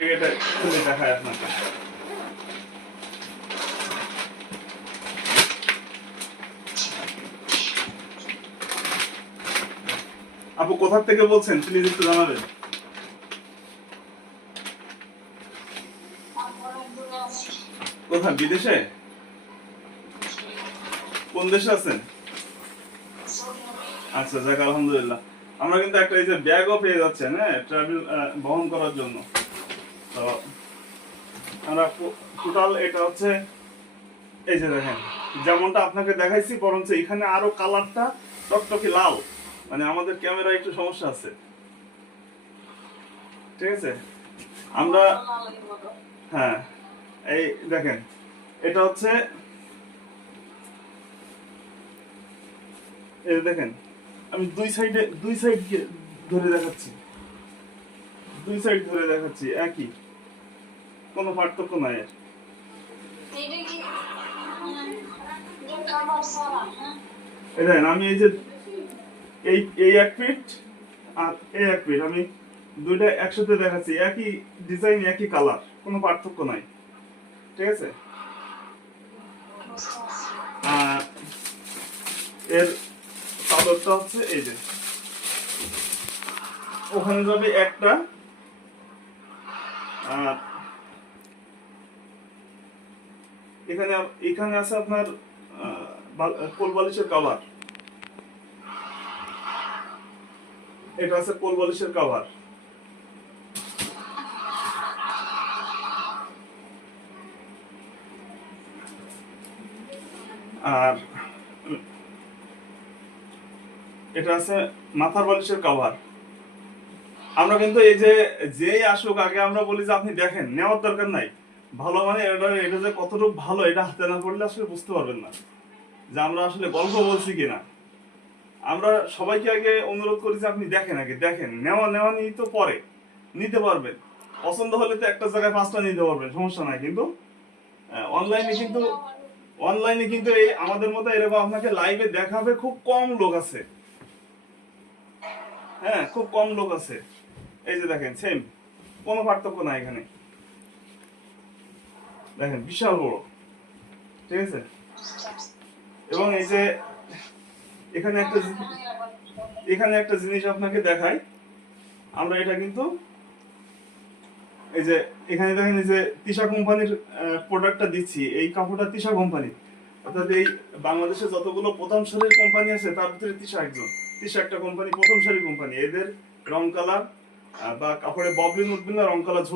এটা খুলে দেখায় আপনাকে। আপু কোথা থেকে বলছেন প্লিজ একটু জানাবেন। কোথায়, বিদেশে? কোন দেশে আছেন? আচ্ছা, যাক আলহামদুলিল্লাহ। আমরা কিন্তু একটা এই যে ব্যাগও পেয়ে যাচ্ছেন, হ্যাঁ, ট্রাভেল বহন করার জন্য। তো আমরা টোটাল এটা হচ্ছে, এই যে দেখেন, যেমনটা আপনাকে দেখাইছি, বরঞ্চ এখানে আরো কালারটা টকটকে লাল। মানে আমাদের ক্যামেরা একটু সমস্যা আছে, ঠিক আছে। আমরা, হ্যাঁ, এই দেখেন, এটা হচ্ছে, এই দেখেন, আমি দুই সাইড ধরে দেখাচ্ছি, দুই সাইড ধরে দেখাচ্ছি, একই, কোনো পার্থক্য নাই এর। এই দেখেন, আমি এই যে এই এই এক ফিট আর এই এক ফিট, আমি দুইটা একসাথে দেখাচ্ছি, একই ডিজাইন, একই কালার, কোনো পার্থক্য নাই, ঠিক আছে। আর এর চাদরটা হচ্ছে এই যে, ওখানে যাবে একটা, আর এখানে এখানে আছে আপনার কোল বালিশের কভার, এটা আছে কোল বালিশের কভার। আর এটা আছে মাথার বালিশের কভার। আমরা কিন্তু এই যে যেই আসুক আগে আমরা বলি যে আপনি দেখেন, নেওয়ার দরকার নাই। ভালো মানে এটা যে কতটুকু ভালো, এটা হাতে না পড়লে আসলে বুঝতে পারবেন না যে আমরা আসলে গল্প বলছি কিনা। আমরা সবাইকে আগে অনুরোধ করি যে আপনি দেখেন, আগে দেখেন, নেওয়া নেওয়া নিয়ে তো পরে নিতে পারবেন। পছন্দ হলে তো একটা জায়গায় 5টা নিতে পারবেন, সমস্যা নাই। কিন্তু অনলাইনে কিন্তু এই আমাদের মতো এরকম আপনাকে লাইভে দেখাবে খুব কম লোক আছে, হ্যাঁ, খুব কম লোক আছে। এই যে দেখেন, সেম, কোনো পার্থক্য নাই এখানে। দেখেন বিশাল বড়, ঠিক আছে। এবং এই যে এখানে একটা জিনিস আপনাকে দেখাই, আমরা এটা কিন্তু এই যে এখানে দেখেন, এই যে তিশা কোম্পানির প্রোডাক্টটা দিচ্ছি, এই কাপড়টা তিশা কোম্পানি, অর্থাৎ এই বাংলাদেশে যতগুলো প্রথম সারির কোম্পানি আছে তার ভিতরে তিশা একটা কোম্পানি, প্রথম সারির কোম্পানি। এদের রং কালার বা কাপড়ে ববলিন উঠবে না, রং কালার